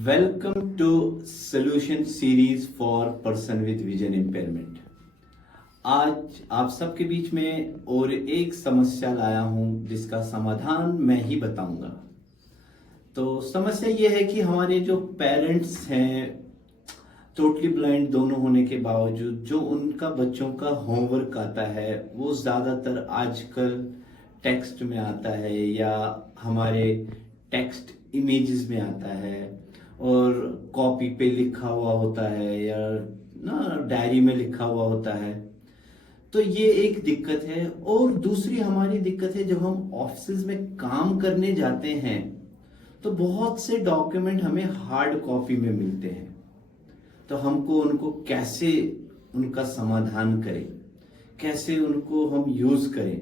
Welcome to solution series for person with vision impairment. आज आप सबके बीच में और एक समस्या लाया हूं जिसका समाधान मैं ही बताऊंगा। तो समस्या ये है कि हमारे जो पेरेंट्स हैं, टोटली ब्लाइंड दोनों होने के बावजूद जो उनका बच्चों का होमवर्क आता है वो ज़्यादातर आजकल टेक्स्ट में आता है या हमारे टेक्स्ट इमेजेस में आता है और कॉपी पे लिखा हुआ होता है या ना डायरी में लिखा हुआ होता है। तो ये एक दिक्कत है। और दूसरी हमारी दिक्कत है, जब हम ऑफिस में काम करने जाते हैं तो बहुत से डॉक्यूमेंट हमें हार्ड कॉपी में मिलते हैं। तो हमको उनको कैसे उनका समाधान करें, कैसे उनको हम यूज करें,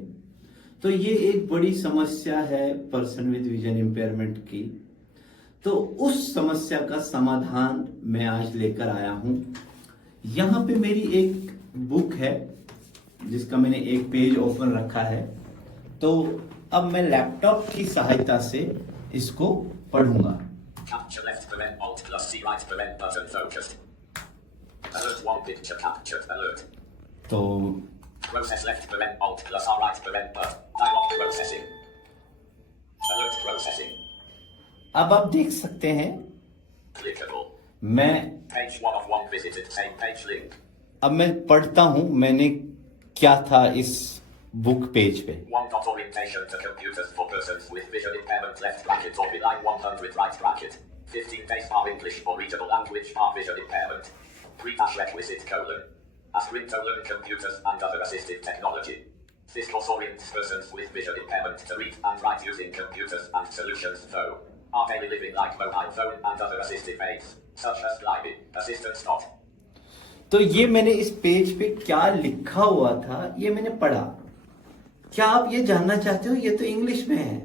तो ये एक बड़ी समस्या है पर्सन विद विजन इम्पेयरमेंट की। तो उस समस्या का समाधान मैं आज लेकर आया हूं। यहां पे मेरी एक बुक है जिसका मैंने एक पेज ओपन रखा है। तो अब मैं लैपटॉप की सहायता से इसको पढ़ूंगा। Capture left parent alt plus C right parent button focused. Alert one picture captured alert. तो Process left parent alt plus R right parent button. Dialog processing. Alert processing. अब आप देख सकते हैं Clickable. मैं Page 1 of 1 visited same page link. अब मैं पढ़ता हूं मैंने क्या था इस बुक पेज पे। One dot orientation to computers for persons with vision impairment left bracket or line 100 right bracket. 15 days are English or readable language are vision impairment. Pre-dash requisite colon. Aspirin to learn computers and other assistive technology. This course orients persons with vision impairment to read and write using computers and solutions though. Are daily living like mobile phone and other assistive aids, such as Libby, Assistance Dot. तो ये मैंने इस page पे क्या लिखा हुआ था ये मैंने पढ़ा। क्या आप ये जानना चाहते हो? ये तो इंग्लिश में है,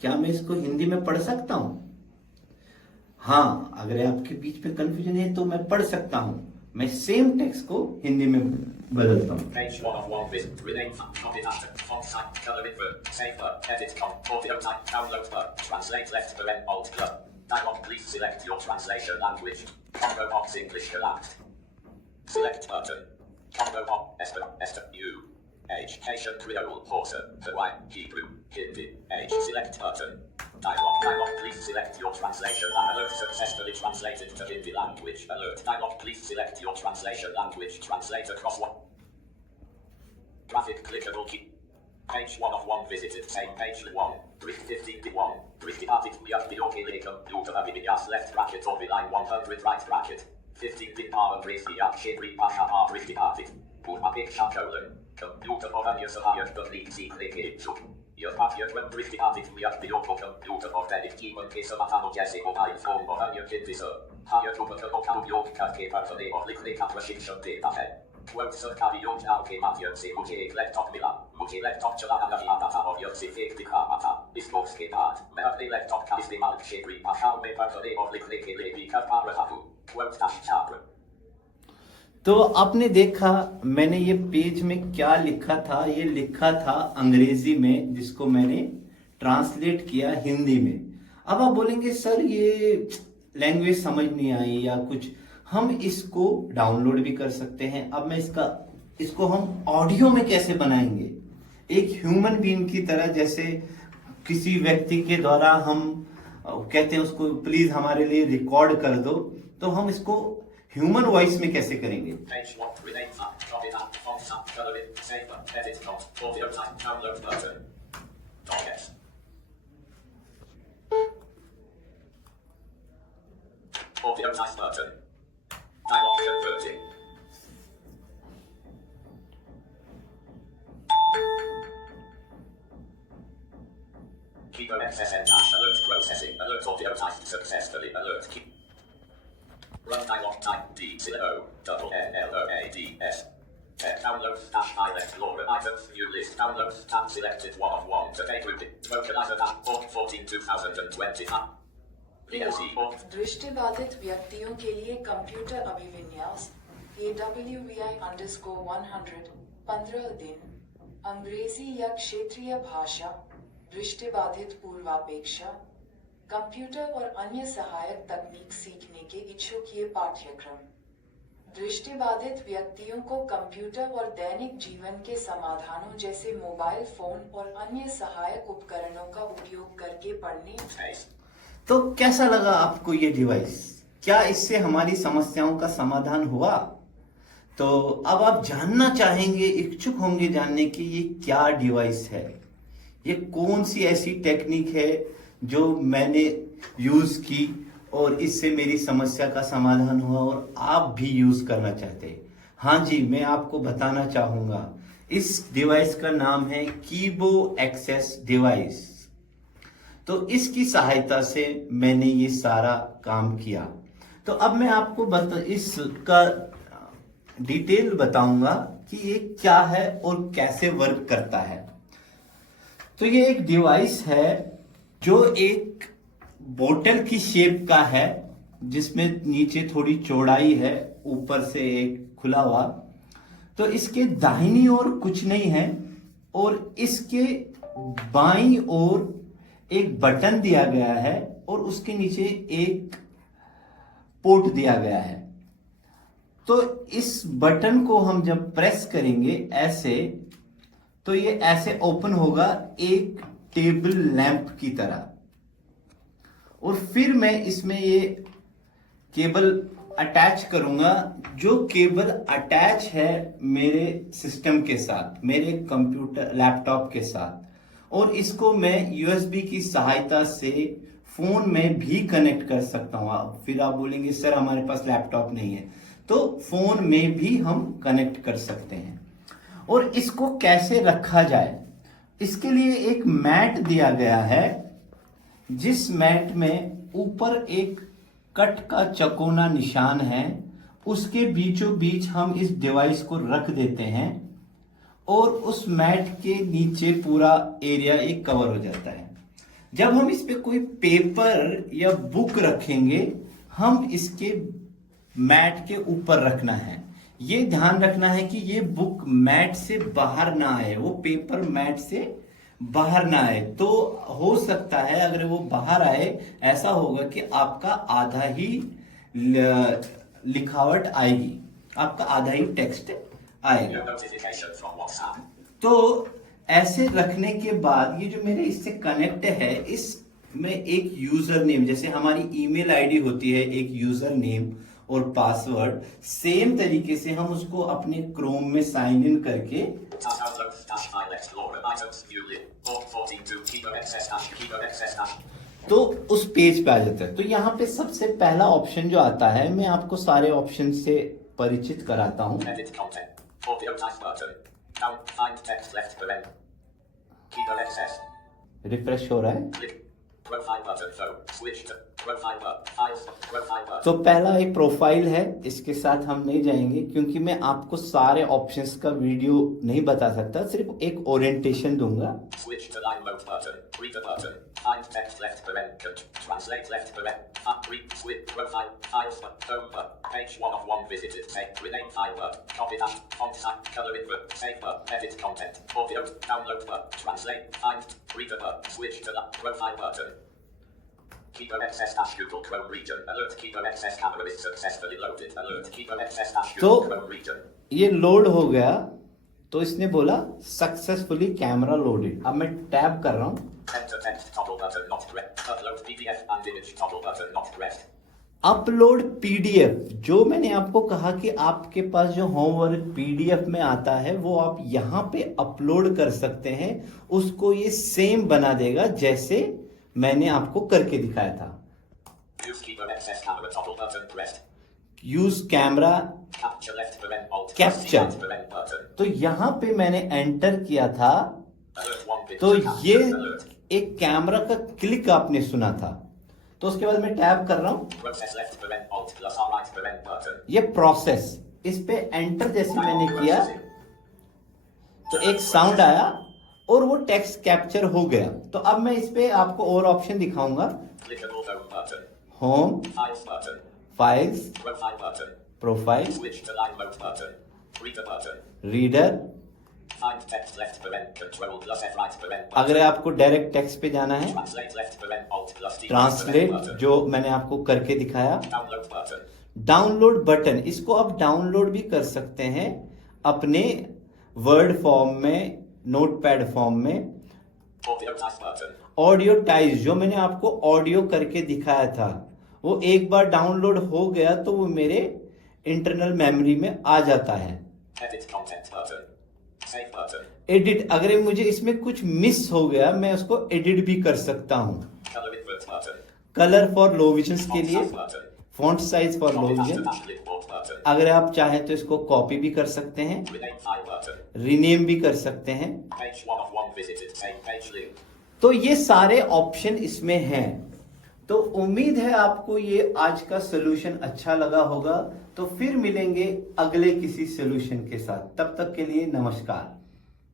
क्या मैं इसको हिंदी में पढ़ सकता हूं? हाँ, अगर आपके बीच में कंफ्यूजन है तो मैं पढ़ सकता हूं। मैं सेम टेक्स्ट को हिंदी में बदलता हूं। Page 1 of 1 visit, rename, copy data, font type, color invert, save the, edit com, audio type, download the, translate left parent alt plus. Dialog, please select your translation language. Combo box English collapsed. Select button. Combo box Esther, U. Education Creole Horse, Hawaii, Hebrew, Hindi, H. Select button. Dialog, please select your translation and alert successfully translated to Hindi language. Alert, dialog, please select your translation language. Translate across one. Graphic clickable key. Page 1 of 1 visited, same page 1. Brief 15 1. Brief artic, video computer abibiyas left bracket or line 100 right bracket. 15 pin power brief shibri pasha brief artic. Purma picture colon. Computer or any sahaya complete secret age. Your papier when brief artic video computer or edit even case of atano jesse or iPhone or any kid visa. Higher to the local york के पर or लिखने का प्रशिक्षण देता है। Quote सरकारी योजनाओं के माध्यम से मुझे एक लैपटॉप मिला। मुझे लैपटॉप चलाना नहीं आता था और यह सिर्फ एक दिखावा था। इस कोर्स के बाद मैं अपने लैपटॉप का इस्तेमाल क्षेत्रीय भाषाओं में पढ़ने और लिखने के लिए भी कर पा रहा हूँ। Quote छात्र। तो आपने देखा मैंने ये पेज में क्या लिखा था। ये लिखा था अंग्रेजी में, जिसको मैंने ट्रांसलेट किया हिंदी में। अब आप बोलेंगे सर ये लैंग्वेज समझ नहीं आई या कुछ। हम इसको डाउनलोड भी कर सकते हैं। अब मैं इसको हम ऑडियो में कैसे बनाएंगे, एक ह्यूमन बीइंग की तरह, जैसे किसी व्यक्ति के द्वारा हम कहते हैं उसको प्लीज हमारे लिए रिकॉर्ड कर दो, तो हम इसको ह्यूमन वॉइस में कैसे करेंगे। Audio type button. Dialog converting. Keeper XSN dash alert processing. Alert audio type successfully. Alert key. Run dialog type D C O double N L O A D S. Downloads dash file explorer items new list downloads tab selected 1 of 1 today grouping vocalizer dash 14 2020. दृष्टिबाधित व्यक्तियों के लिए computer अभिविन्यास AWVI_100 15 दिन अंग्रेजी या क्षेत्रीय भाषा दृष्टिबाधित पूर्वापेक्षा कंप्यूटर और अन्य सहायक तकनीक सीखने के इच्छुक ये पाठ्यक्रम दृष्टिबाधित व्यक्तियों को कंप्यूटर और दैनिक जीवन के समाधानों जैसे मोबाइल फोन और अन्य सहायक उपकरणों का उपयोग करके पढ़ने। तो कैसा लगा आपको ये डिवाइस? क्या इससे हमारी समस्याओं का समाधान हुआ? तो अब आप जानना चाहेंगे, इच्छुक होंगे जानने की ये क्या डिवाइस है, ये कौन सी ऐसी टेक्निक है जो मैंने यूज की और इससे मेरी समस्या का समाधान हुआ और आप भी यूज करना चाहते हैं। हाँ जी, मैं आपको बताना चाहूंगा इस डिवाइस का नाम है कीबो एक्सेस डिवाइस। तो इसकी सहायता से मैंने ये सारा काम किया। तो अब मैं आपको इसका डिटेल बताऊंगा कि ये क्या है और कैसे वर्क करता है। तो ये एक डिवाइस है जो एक बोतल की शेप का है, जिसमें नीचे थोड़ी चौड़ाई है, ऊपर से एक खुला हुआ। तो इसके दाहिनी ओर कुछ नहीं है और इसके बाईं ओर एक बटन दिया गया है और उसके नीचे एक पोर्ट दिया गया है। तो इस बटन को हम जब प्रेस करेंगे ऐसे, तो ये ऐसे ओपन होगा एक टेबल लैंप की तरह। और फिर मैं इसमें ये केबल अटैच करूंगा, जो केबल अटैच है मेरे सिस्टम के साथ, मेरे कंप्यूटर लैपटॉप के साथ। और इसको मैं यूएसबी की सहायता से फोन में भी कनेक्ट कर सकता हूं। फिर आप बोलेंगे सर हमारे पास लैपटॉप नहीं है, तो फोन में भी हम कनेक्ट कर सकते हैं। और इसको कैसे रखा जाए, इसके लिए एक मैट दिया गया है, जिस मैट में ऊपर एक कट का चकोना निशान है, उसके बीचों बीच हम इस डिवाइस को रख देते हैं और उस मैट के नीचे पूरा एरिया एक कवर हो जाता है। जब हम इस पे कोई पेपर या बुक रखेंगे, हम इसके मैट के ऊपर रखना है। ये ध्यान रखना है कि ये बुक मैट से बाहर ना आए, वो पेपर मैट से बाहर ना आए। तो हो सकता है अगर वो बाहर आए, ऐसा होगा कि आपका आधा ही लिखावट आएगी, आपका आधा ही टेक्स्ट आएगा। तो ऐसे रखने के बाद ये जो मेरे इससे कनेक्ट है, इसमें एक यूजर नेम, जैसे हमारी ईमेल आईडी होती है एक यूजर नेम और पासवर्ड, सेम तरीके से हम उसको अपने क्रोम में साइन इन करके तो उस पेज पे आ जाता है। तो यहाँ पे सबसे पहला ऑप्शन जो आता है, मैं आपको सारे ऑप्शन से परिचित कराता हूँ। रिफ्रेश हो रहा है। तो पहला एक प्रोफाइल है, इसके साथ हम नहीं जाएंगे क्योंकि मैं आपको सारे ऑप्शंस का वीडियो नहीं बता सकता, सिर्फ एक ओरिएंटेशन दूंगा। Page 1 of 1 visited. Rename file word. Copy that. Font size. Color input. Save word. Edit content. Audio. Download word. Translate. Find. Reader word. Switch to that. Profile button. Keeper access dash Google Chrome region. Alert. Keeper access camera is successfully loaded. Alert. Keeper access dash Google Chrome region. ये load हो गया, तो इसने बोला successfully camera loaded. अब मैं tab कर रहा हूँ। Enter text toggle button not pressed. Upload PDF and image toggle button not pressed. Upload PDF, जो मैंने आपको कहा कि आपके पास जो होमवर्क पीडीएफ में आता है वो आप यहाँ पे अपलोड कर सकते हैं। उसको ये सेम बना देगा जैसे मैंने आपको करके दिखाया था। यूज कैमरा कैप्चर, तो यहाँ पे मैंने एंटर किया था, तो ये एक कैमरा का क्लिक आपने सुना था। तो उसके बाद मैं टैब कर रहा हूं, ये प्रोसेस, इस पे एंटर जैसे मैंने किया तो एक साउंड आया और वो टेक्स्ट कैप्चर हो गया। तो अब मैं इस पे आपको और ऑप्शन दिखाऊंगा। Home, files, profile, reader, Find text left paren, control plus F right paren. अगर आपको डायरेक्ट टेक्स्ट पे जाना है, Translate left paren, alt plus D. Translate button. जो मैंने आपको करके दिखाया, Download button. डाउनलोड बटन, इसको आप डाउनलोड भी कर सकते हैं अपने वर्ड फॉर्म में, नोटपैड फॉर्म में। Audio type button. Audio ties जो मैंने आपको ऑडियो करके दिखाया था, वो एक बार डाउनलोड हो गया तो वो मेरे इंटरनल मेमोरी में आ जाता है। Edit content button. Save button. Edit, अगर मुझे इसमें कुछ मिस हो गया मैं उसको एडिट भी कर सकता हूँ। Color invert button. Colour for low visions के Font लिए, size button. Font size for low Copy paste vision. to dash clipboard button. अगर आप चाहें तो इसको कॉपी भी कर सकते हैं, Rename file button. रीनेम भी कर सकते हैं। Page 1 of 1 visited. Same page link. तो ये सारे ऑप्शन इसमें हैं। तो उम्मीद है आपको ये आज का सॉल्यूशन अच्छा लगा होगा। तो फिर मिलेंगे अगले किसी सॉल्यूशन के साथ, तब तक के लिए नमस्कार।